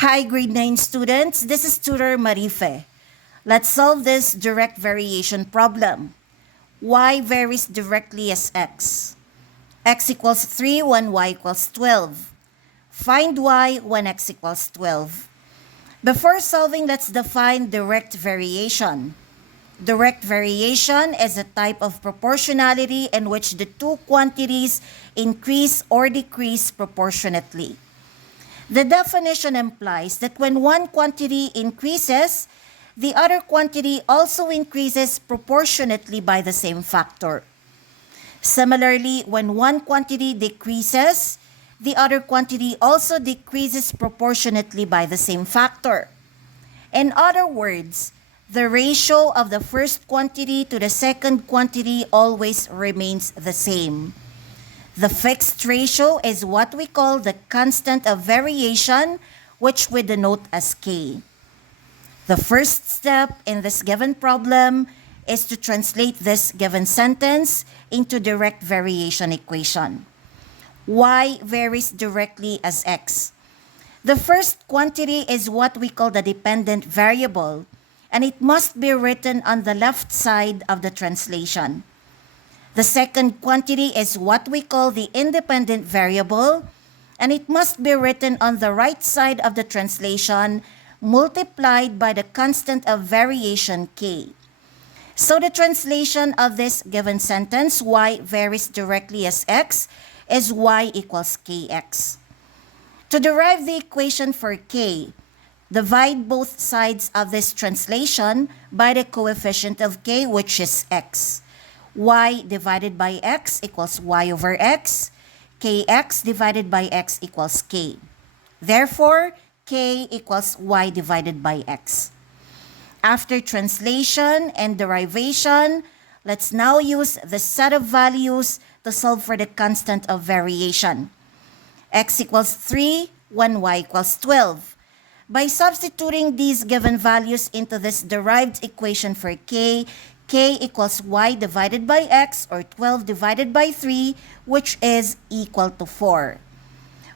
Hi, grade 9 students. This is tutor Marife. Let's solve this direct variation problem. Y varies directly as x. X equals 3 when y equals 12. Find y when x equals 12. Before solving, let's define direct variation. Direct variation is a type of proportionality in which the two quantities increase or decrease proportionately. The definition implies that when one quantity increases, the other quantity also increases proportionately by the same factor. Similarly, when one quantity decreases, the other quantity also decreases proportionately by the same factor. In other words, the ratio of the first quantity to the second quantity always remains the same. The fixed ratio is what we call the constant of variation, which we denote as K. The first step in this given problem is to translate this given sentence into direct variation equation. Y varies directly as x. The first quantity is what we call the dependent variable, and it must be written on the left side of the translation. The second quantity is what we call the independent variable, and it must be written on the right side of the translation multiplied by the constant of variation k. So the translation of this given sentence, y varies directly as x, is y equals kx. To derive the equation for k, divide both sides of this translation by the coefficient of k, which is x. Y divided by x equals y over x. Kx divided by x equals k. Therefore, k equals y divided by x. After translation and derivation, let's now use the set of values to solve for the constant of variation. X equals 3 when y equals 12. By substituting these given values into this derived equation for k equals y divided by x, or 12 divided by 3, which is equal to 4.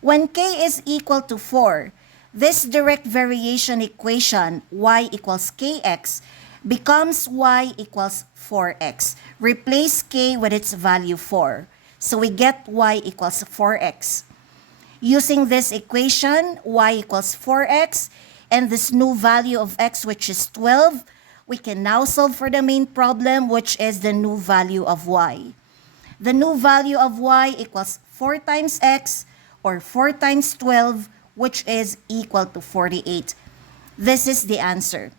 When k is equal to 4, this direct variation equation, y equals kx, becomes y equals 4x. Replace k with its value 4. So we get y equals 4x. Using this equation, y equals 4x, and this new value of x, which is 12, we can now solve for the main problem, which is the new value of y. The new value of y equals 4 times x, or 4 times 12, which is equal to 48. This is the answer.